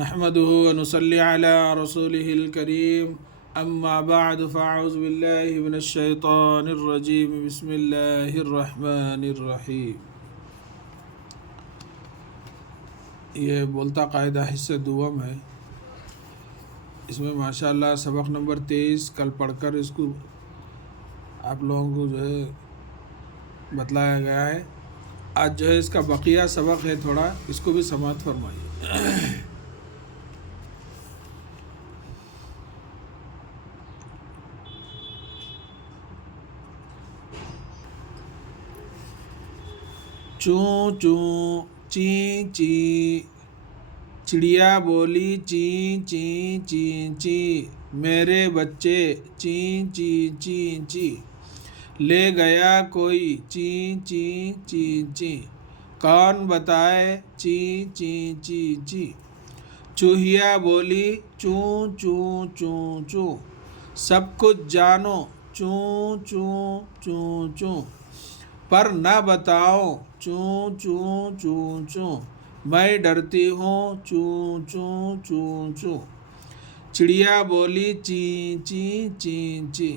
نحمده ونصلي على رسوله الكريم اما بعد فاعوذ بالله من الشيطان الرجيم بسم الله الرحمن الرحیم۔ یہ بولتا قاعدہ حصہ دوم ہے، اس میں ماشاءاللہ سبق نمبر 23 کل پڑھ کر اس کو آپ لوگوں کو جو ہے بتلایا گیا ہے۔ آج جو ہے اس کا بقیہ سبق ہے، تھوڑا اس کو بھی سماعت فرمائیے۔ چوں چوں چیں چیں، چڑیا بولی چیں چیں چیں چیں، میرے بچے چیں چیں چیں چیں، لے گیا کوئی چیں چیں چیں چیں، کون بتائے چیں چیں چیں چیں، چوہیا بولی چوں چوں چوں چوں، سب کچھ جانو چوں چوں چوں چوں، پر نہ بتاؤ چوں چوں چوں چوں، میں ڈرتی ہوں چوں چوں چوں چوں، چڑیا بولی چیں چیں چیں چیں،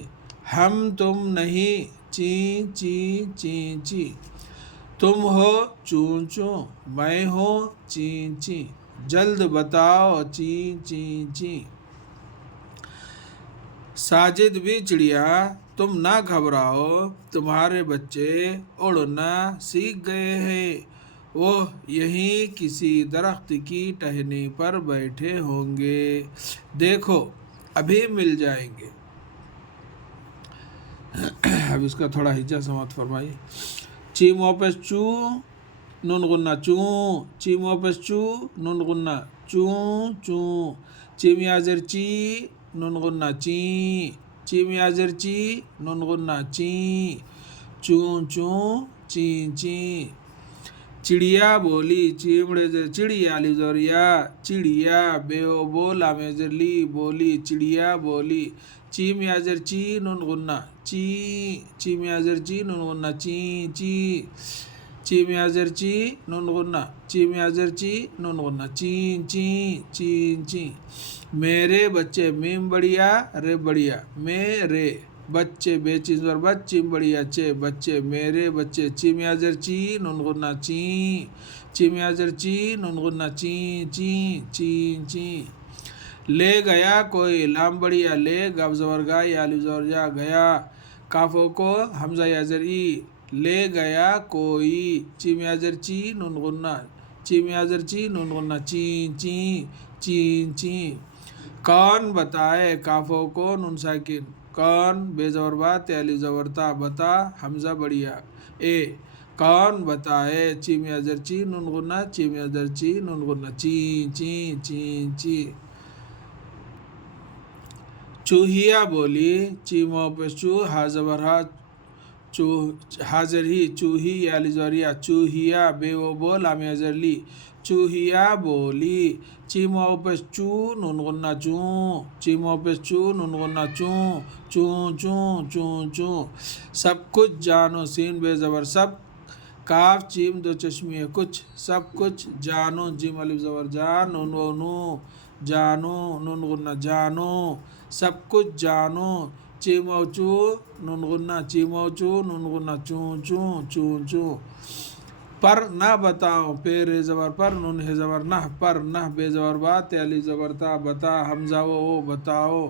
ہم تم نہیں چیں چیں چیں چیں، تم ہو چوں چوں میں ہوں چیں چیں، جلد بتاؤ چیں چیں چیں، ساجد بھی چڑیا تم نہ گھبراؤ، تمہارے بچے اڑنا سیکھ گئے ہیں، وہ یہیں کسی درخت کی ٹہنی پر بیٹھے ہوں گے، دیکھو ابھی مل جائیں گے۔ اب اس کا تھوڑا ہجا سماعت فرمائیے۔ چیم واپس چو نون غنہ چوں، چیم واپس چو نون غنہ چوں چوں، چیم یازر چی نون غنہ چیں، چیم یازر چی نون غنہ چیں، چوں چوں چیں چیں، چڑیا بولی چیمڑے زر چڑیا لی زوریا، چڑیا بے او بولا میں زر لی بولی، چڑیا بولی، چیم یازر چی نون غنہ چیں، چیم یازر چی نون غنہ چیں چیں، چیم یازر چی نون غنہ، چیم یازر چی نون غنہ چیں چیں چیں چیں، میرے بچے میم بڑیا رے بڑیا میرے بچے، بے چیز پر بچ چیم بڑیا چے بچے، میرے بچے، چیم یازر چی نون غنہ چیں، چیم یازر چی نون غنہ چیں چیں چیں چیں، لے گیا کوئی لام بڑیا لے، گب زبر گا یا لی زور جا گیا، کافوں کو حمزہ یازر ای، لے گیا کوئی، چیم یازر چی نون غنہ، چیم یازر چی نون غنہ چیں چیں چیں چیں، کون بتائے کافوں کو نون ساکن، کون بے زبر با تیالی زبر تا، بتا حمزہ بڑیا اے، کون بتائے، چیم یازر چی نون غنہ، چیم یازر چی نون غنہ چیں چیں چیں چیں، چوہیا بولی چیم واپس چو ہا زبر ہا، حاضر ہی چوہی یا لی زوریا، چوہیا بے و بول آم یازر لی، چوہیا بولی، چیم واپس چو نون غنہ چوں، چیم واپس چو نون غنہ چوں، چوں چوں چوں چوں، سب کچھ جانو سین بے زبر سب، کاف چیم دو چشمی کچھ، سب کچھ جانو، جیم الف زبر جان نون و نو، جانو نون غنہ جانو، سب کچھ جانو، چیم و چو نون غنہ، چیم و چو نون غنہ چوں چوں چوں چوں، پر نہ بتاؤ، پیر زبر پر نون ہے زبر نہ، پر نہ بے زبر با تیالی زبر تا، بتا حمزہ و بتاؤ،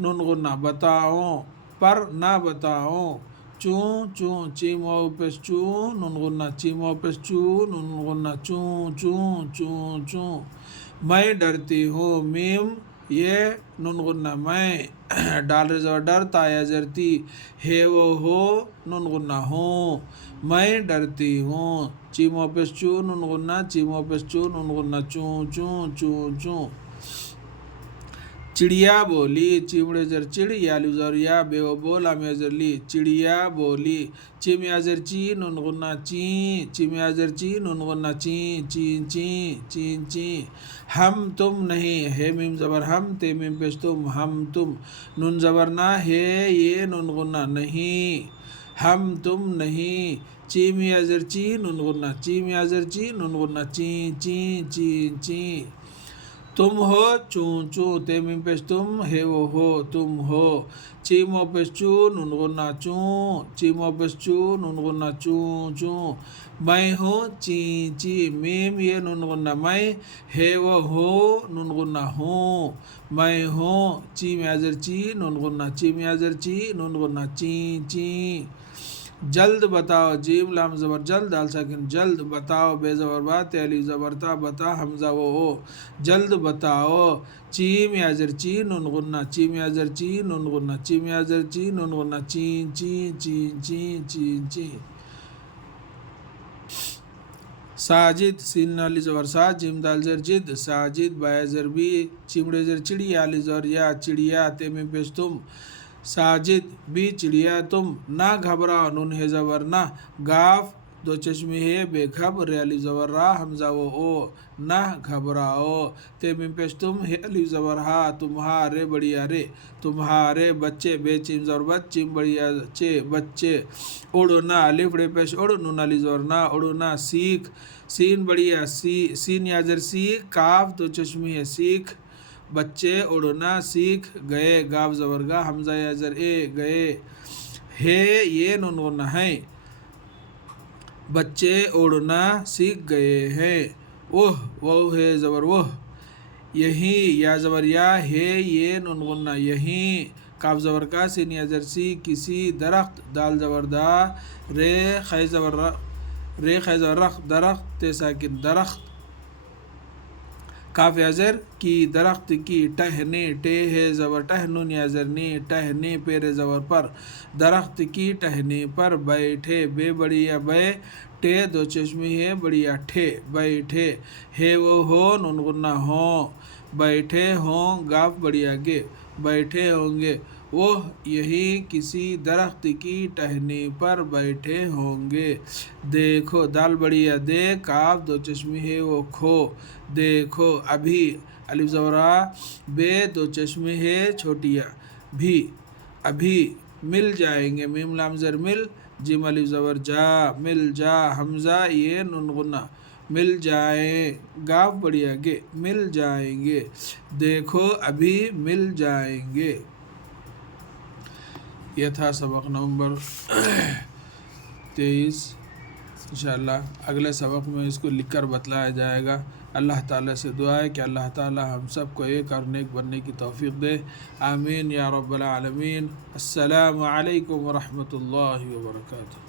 نون غنہ بتاؤ، پر نہ بتاؤ، چوں چوں چیم واپس چو نون غنہ، چیم واپس چو نون غنہ چوں چوں چوں چوں، میں ڈرتی ہوں، میم یہ نون غنہ میں، ڈال زبر ڈر تا یازر تی، ہے وہ ہو نون غنہ ہوں، میں ڈرتی ہوں، چیم واپس چو نون غنہ، چیم واپس چو نون غنہ چوں چوں چوں چوں، چڑیا بولی چیمڑے زر چڑ یا لی زور یا بے و بول آم یازر لی، چڑیا بولی، چیم یازر چی نون غنہ چیں، چیم یازر چی نون غنہ چیں چیں چیں چیں چیں، ہم تم نہیں، ہے میم زبر ہم تے میم پیش تم، ہم تم، نون زبر نہ ہے یہ نون غنہ نہیں، ہم تم نہیں، چیم یازر چی نون غنہ، چیم یازر چی نون غنہ چیں چیں چیں چیں، تم ہو چون چون تے میم پیش تم ہے وہ ہو تم ہو چیم و پیش چو نون غنہ چون چیم و پیش چو نون غنہ چون چون میں ہوں چین چی میم یہ نون غنہ میں ہے وہ ہو نون غنہ ہوں میں ہوں چی میں ازر چی نون غنہ چی میں ازر چی نون غنہ چین چین جلد بتاؤ جیم لام زبر جلد دال ساکن جلد بتاؤ بے زبر با تے الف زبر تا بتا حمزہ و او جلد بتاؤ چیم یا زر چی نون غنہ چیم یا زر چی نون غنہ چیم یا زر چی نون غنہ چین چین چین چین چین چین ساجد سین علی زبر سا جیم دال زر جد ساجد با زر بی چمڑے زر چڑی علی زبر یا چڑیا تے میں پیش تم ساجد بھی چڑیا تم نہ گھبراؤ نون ہے زبر نہ گاف دو چشمی ہے بے گھبر علی زبر را حمزہ و او نہ گھبراؤ تے میں پیش تم ہے علی زبر ہا تمہارے بڑیا رے تمہارے بچے بے چیم زبر بچ چیم بڑیا چے بچے اڑنا الف ڑے پیش اڑ نون علی زبر نہ اڑنا سیکھ سین بڑیا سین یا زر سیکھ کاف دو چشمی ہے سیکھ بچے اڑنا سیکھ گئے گاف زبر گا حمزہ یا زر اے گئے ہے یہ نون غنہ ہے بچے اڑنا سیکھ گئے ہیں وہ ہے زبر وہ یہی یا زبر یا ہے یہ نون غنہ یہی کاف زبر کا سین یا زر سی کسی درخت دال زبر دا رے خی زبر رخ درخت تے ساکن درخت کاف یا زر کی درخت کی ٹہنے ٹے ہے زبر ٹہ نون یا زر نے ٹہنے پیر زبر پر درخت کی ٹہنے پر بیٹھے بے بڑیا بے ٹے دو چشمی ہے بڑیا ٹھے بیٹھے ہے وہ ہو نون غنہ ہوں بیٹھے ہوں گاف بڑیا گے بیٹھے ہوں گے وہ یہی کسی درخت کی ٹہنی پر بیٹھے ہوں گے دیکھو دال بڑیا دے کاف دو چشمی ہے وہ کھو دیکھو ابھی الف زبرا بے دو چشمی ہے چھوٹیا بھی ابھی مل جائیں گے میم لام زر مل جیم الف زبر جا مل جا حمزہ یہ نون غنہ مل جائیں گاف بڑیا گے مل جائیں گے دیکھو ابھی مل جائیں گے یہ تھا سبق نومبر 23 انشاءاللہ اگلے سبق میں اس کو لکھ کر بتلایا جائے گا اللہ تعالیٰ سے دعا ہے کہ اللہ تعالیٰ ہم سب کو ایک اور نیک بننے کی توفیق دے آمین یا رب العالمین السلام علیکم ورحمۃ اللہ وبرکاتہ